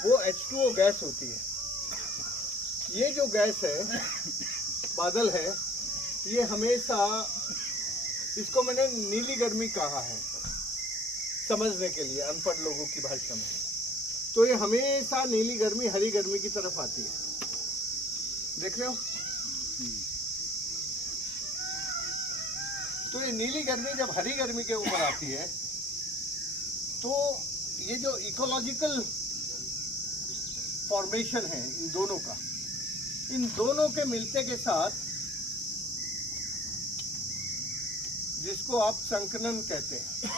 वो H2O gas होती है। ये जो गैस है, बादल है, ये हमेशा, इसको मैंने नीली गर्मी कहा है समझने के लिए अनपढ़ लोगों की भाषा में। तो ये हमेशा नीली गर्मी हरी गर्मी की तरफ आती है, देख रहे हो। तो ये नीली गर्मी जब हरी गर्मी के ऊपर आती है, तो ये जो इकोलॉजिकल फॉर्मेशन है इन दोनों का, इन दोनों के मिलते के साथ, जिसको आप संकलन कहते हैं,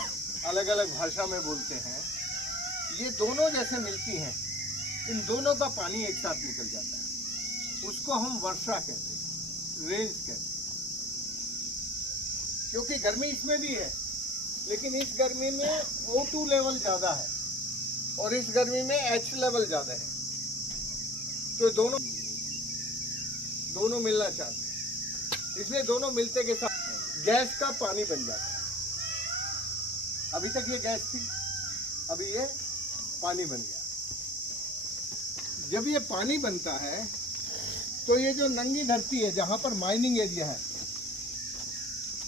अलग अलग भाषा में बोलते हैं, ये दोनों जैसे मिलती हैं, इन दोनों का पानी एक साथ निकल जाता है, उसको हम वर्षा कहते हैं, रेंज कहते हैं। क्योंकि गर्मी इसमें भी है, लेकिन इस गर्मी में O2 लेवल ज़्यादा है और इस गर्मी में H लेवल ज़्यादा है, तो दोनों मिलना चाहते हैं, इसलिए दोनों मिलते के साथ गैस का पानी बन जाता है। अभी तक ये गैस थी, अभी ये पानी बन गया। जब ये पानी बनता है तो ये जो नंगी धरती है जहाँ पर माइनिंग एरिया है,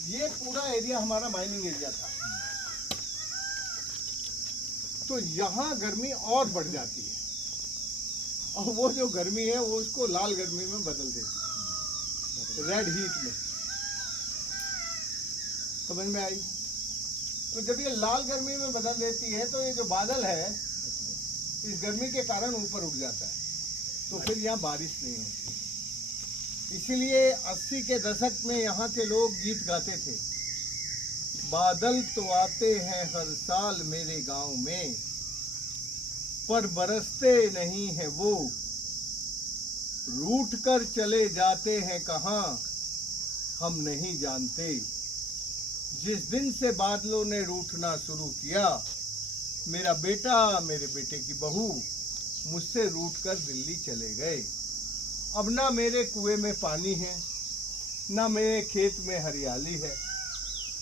ये पूरा एरिया हमारा माइनिंग एरिया था, तो यहाँ गर्मी और बढ़ जाती है और वो जो गर्मी है वो उसको लाल गर्मी में बदल देती है, रेड हीट में। समझ में आई? तो जब ये लाल गर्मी में बदल देती है तो ये जो बादल है इस गर्मी के कारण ऊपर उठ जाता है, तो फिर यहाँ बारिश नहीं होती। इसीलिए 80 के दशक में यहाँ के लोग गीत गाते थे, बादल तो आते हैं हर साल मेरे गांव में, पर बरसते नहीं है वो, रूठ कर चले जाते हैं कहाँ हम नहीं जानते। जिस दिन से बादलों ने रूठना शुरू किया, मेरा बेटा मेरे बेटे की बहू मुझसे रूठकर दिल्ली चले गए। अब ना मेरे कुएं में पानी है, ना मेरे खेत में हरियाली है,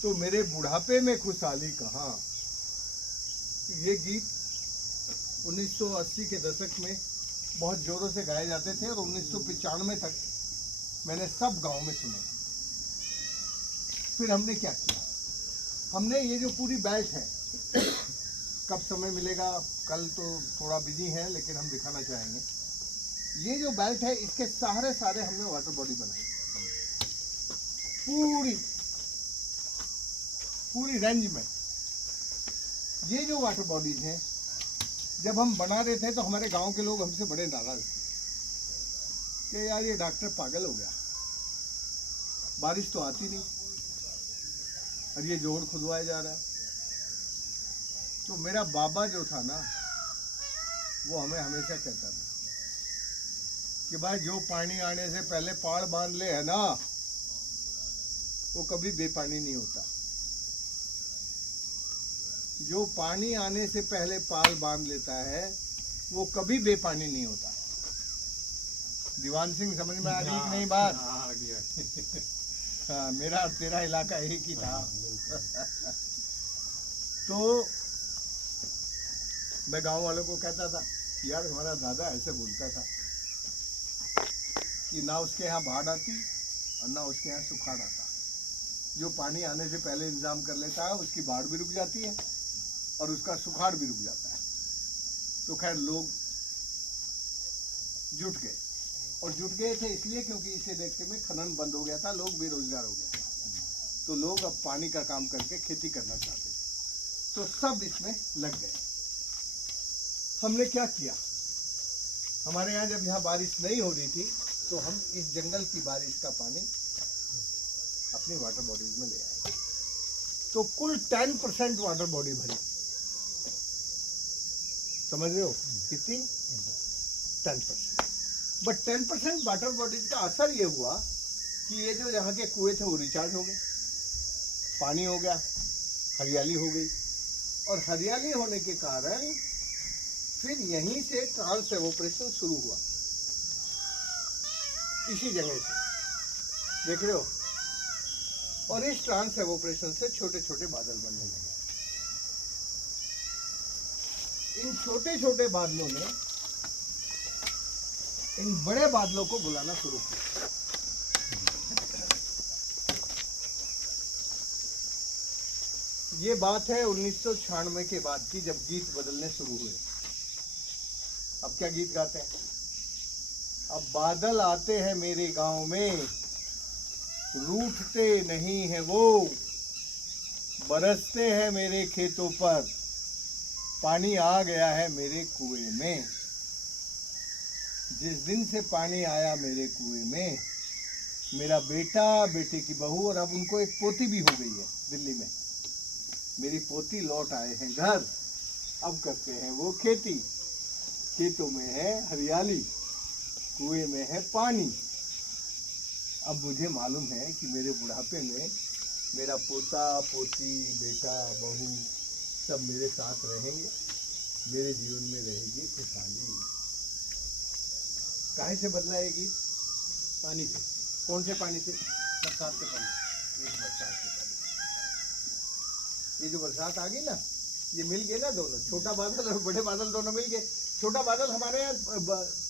तो मेरे बुढ़ापे में खुशहाली कहाँ। ये गीत 1980 के दशक में बहुत जोरों से गाए जाते थे और 1995 तक मैंने सब गांव में सुने। फिर हमने क्या किया, हमने ये जो पूरी बेल्ट है, कब समय मिलेगा, कल तो थोड़ा बिजी है लेकिन हम दिखाना चाहेंगे, ये जो बेल्ट है इसके सारे हमने वाटर बॉडी बनाई, पूरी रेंज में। ये जो वाटर बॉडीज हैं, जब हम बना रहे थे तो हमारे गांव के लोग हमसे बड़े नाराज थे कि यार ये डॉक्टर पागल हो गया, बारिश तो आती नहीं और ये जोड़ खुदवाया जा रहा है। तो मेरा बाबा जो था ना, वो हमें हमेशा कहता था कि भाई जो पानी आने से पहले पाड़ बांध ले है ना, वो कभी बेपानी नहीं होता। जो पानी आने से पहले पाल बांध लेता है वो कभी बेपानी नहीं होता। दीवान सिंह, समझ में आ रही कि नहीं बात? हाँ, मेरा और तेरा इलाका एक ही था। तो मैं गांव वालों को कहता था, यार हमारा दादा ऐसे बोलता था कि ना उसके यहाँ बाढ़ आती और ना उसके यहाँ सुखाड़ आता। जो पानी आने से पहले इंतजाम कर लेता है उसकी बाढ़ भी रुक जाती है और उसका सुखाड़ भी रुक जाता है। तो खैर लोग जुट गए, और जुट गए थे इसलिए क्योंकि इसे देखते में खनन बंद हो गया था, लोग बेरोजगार हो गए थे, तो लोग अब पानी का काम करके खेती करना चाहते थे, तो सब इसमें लग गए। हमने क्या किया, हमारे यहाँ जब यहाँ बारिश नहीं हो रही थी तो हम इस जंगल की बारिश का पानी अपनी वाटर बॉडीज में ले आए, तो कुल 10% वाटर बॉडी भरी। समझ रहे हो कितनी? 10%। बट 10% वाटर बॉडीज का असर ये हुआ कि ये जो यहाँ के कुएं थे वो रिचार्ज हो गए, पानी हो गया, हरियाली हो गई, और हरियाली होने के कारण फिर यहीं से ट्रांस एवोपरेशन शुरू हुआ, इसी जगह से, देख रहे हो। और इस ट्रांस एवोपरेशन से छोटे छोटे बादल बनने लगे। इन छोटे छोटे बादलों ने इन बड़े बादलों को बुलाना शुरू किया। ये बात है 1996 के बाद की, जब गीत बदलने शुरू हुए। अब क्या गीत गाते हैं? अब बादल आते हैं मेरे गांव में, रूठते नहीं हैं वो, बरसते हैं मेरे खेतों पर, पानी आ गया है मेरे कुएं में। जिस दिन से पानी आया मेरे कुएं में, मेरा बेटा, बेटे की बहू, और अब उनको एक पोती भी हो गई है दिल्ली में। मेरी पोती लौट आए हैं घर, अब करते हैं वो खेती। खेतों में है हरियाली, कुएं में है पानी। अब मुझे मालूम है कि मेरे बुढ़ापे में मेरा पोता, पोती, बेटा, बहू सब मेरे साथ रहेंगे, मेरे जीवन में रहेगी खुशहाली। काहे से बदला है गीत? पानी से। कौन से पानी से? बरसात के पानी। इस बरसात के पानी। ये जो बरसात आ गई ना, ये मिल गए ना दोनों, छोटा बादल और बड़े बादल दोनों मिल गए। छोटा बादल हमारे यहाँ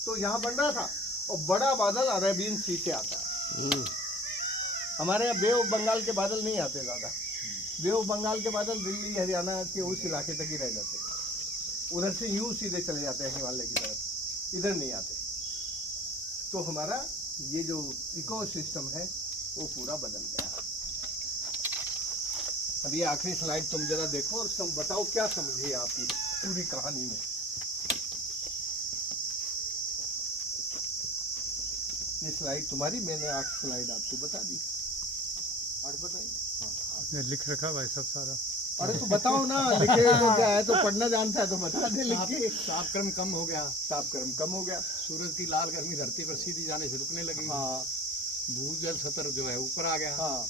तो यहाँ बन रहा था, और बड़ा बादल अरेबियन सी से आता है। हमारे यहाँ बे ऑफ बंगाल के बादल नहीं आते ज़्यादा। बे ऑफ बंगाल के बादल दिल्ली हरियाणा के उस इलाके तक ही रह जाते हैं, उधर से यूं सीधे चले जाते हैं हिमालय की तरफ, इधर नहीं आते। तो हमारा ये जो इकोसिस्टम है वो पूरा बदल गया। अब ये आखिरी स्लाइड तुम जरा देखो और बताओ क्या समझिए आप इस पूरी कहानी में। ये स्लाइड तुम्हारी, मैंने 8 स्लाइड आपको बता दी। 8 बताइए। लिख रखा भाई सब सारा। अरे तो बताओ ना, लिखे तो क्या है, तो पढ़ना जानता है तो बता दे लिख के। तापक्रम कम हो गया, तापक्रम कम हो गया, सूरज की लाल गर्मी धरती पर सीधी जाने से रुकने लगी। हाँ, भूजल सतर जो है ऊपर आ गया। हाँ,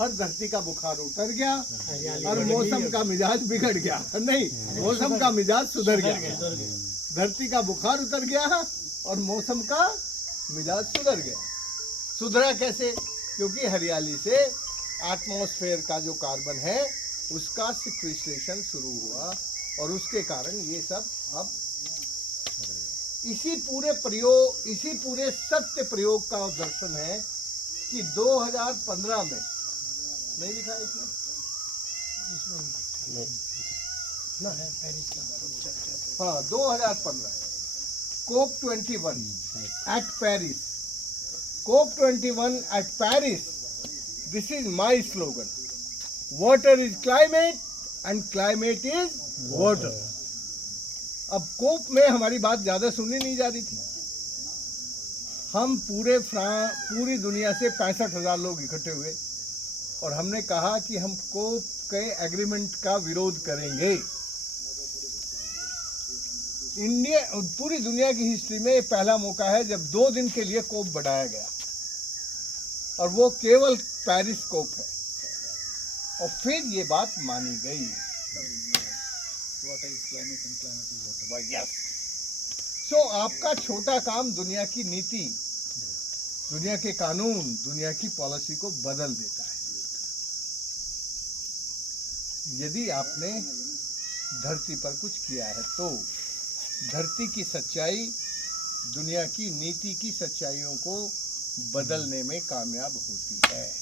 हर धरती का बुखार उतर गया, हरियाली और बढ़ मौसम गई। का मिजाज बिगड़ गया। नहीं, मौसम का मिजाज सुधर गया। धरती का बुखार उतर गया और मौसम का मिजाज सुधर गया। सुधरा कैसे? क्योंकि हरियाली से एटमॉस्फेयर का जो कार्बन है उसका सिक्वेस्ट्रेशन शुरू हुआ, और उसके कारण ये सब अब इसी पूरे सत्य प्रयोग का दर्शन है कि 2015 में, नहीं लिखा है इसमें ना है पेरिस का। हाँ, 2015 COP 21 at Paris. COP 21 at Paris. This is my slogan. Water is climate and climate is water. अब कोप में हमारी बात ज़्यादा सुननी नहीं जा रही थी। हम पूरी दुनिया से 65,000 लोग इकट्ठे हुए, और हमने कहा कि हम कोप के एग्रीमेंट का विरोध करेंगे। पूरी दुनिया की हिस्ट्री में ये पहला मौका है जब 2 दिन के लिए कोप बढ़ाया गया, और वो केवल पेरिस कोप है, और फिर ये बात मानी गई। सो आपका छोटा काम दुनिया की नीति, दुनिया के कानून, दुनिया की पॉलिसी को बदल देता है। यदि आपने धरती पर कुछ किया है तो धरती की सच्चाई दुनिया की नीति की सच्चाइयों को बदलने में कामयाब होती है।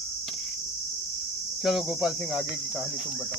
चलो गोपाल सिंह, आगे की कहानी तुम बताओ।